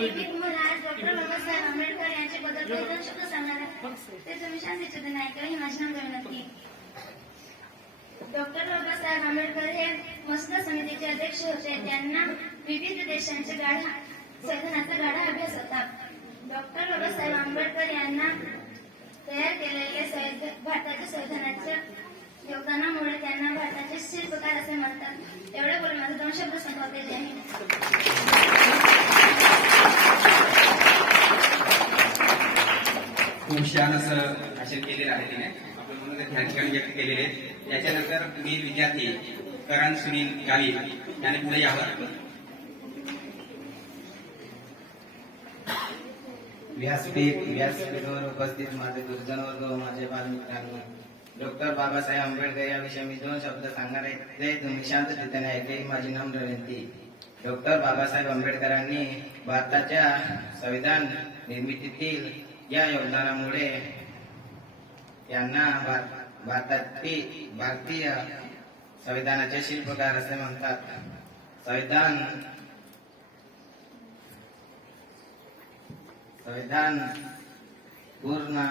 Maharaj doctor Babasaheb Ambedkar यांच्याबद्दल काही दोन शब्द सांगणार आहे ते तुम्ही शांतचित्ताने ऐका. ही माझी नम्र विनंती. डॉक्टर बाबासाहेब आंबेडकर हे मसलत समितीचे अध्यक्ष होते. त्यांना विविध देशांच्या संविधानाचा गाढा अभ्यास होता. डॉक्टर बाबासाहेब आंबेडकर यांना तयार केलेल्या भारताच्या संविधानाच्या योगदानामुळे त्यांना भारताचे शिल्पकार असे म्हणतात. एवढे बोलून माझे दोन शब्द संपवते. जय हिंद. खूप छान असं भाषण केलेलं आहे तिने. आपण म्हणून ह्या ठिकाणी व्यक्त केलेले. त्याच्यानंतर मी विद्यार्थी करण सुनील गावी याने पुढे यावं. व्यासपीठावर उपस्थित माझे गुरुजन वर्ग व माझे बालमित्रांनो, डॉक्टर बाबासाहेब आंबेडकर याविषयी मी दोन शब्द सांगणार आहे ते तुम्ही शांतचित्ताने ऐका. ही माझी नम्र विनंती. डॉक्टर बाबासाहेब आंबेडकरांनी भारताच्या संविधान निर्मितीतील या योगदानामुळे यांना भारतीय संविधानाचे शिल्पकार असे म्हणतात. संविधान पूर्ण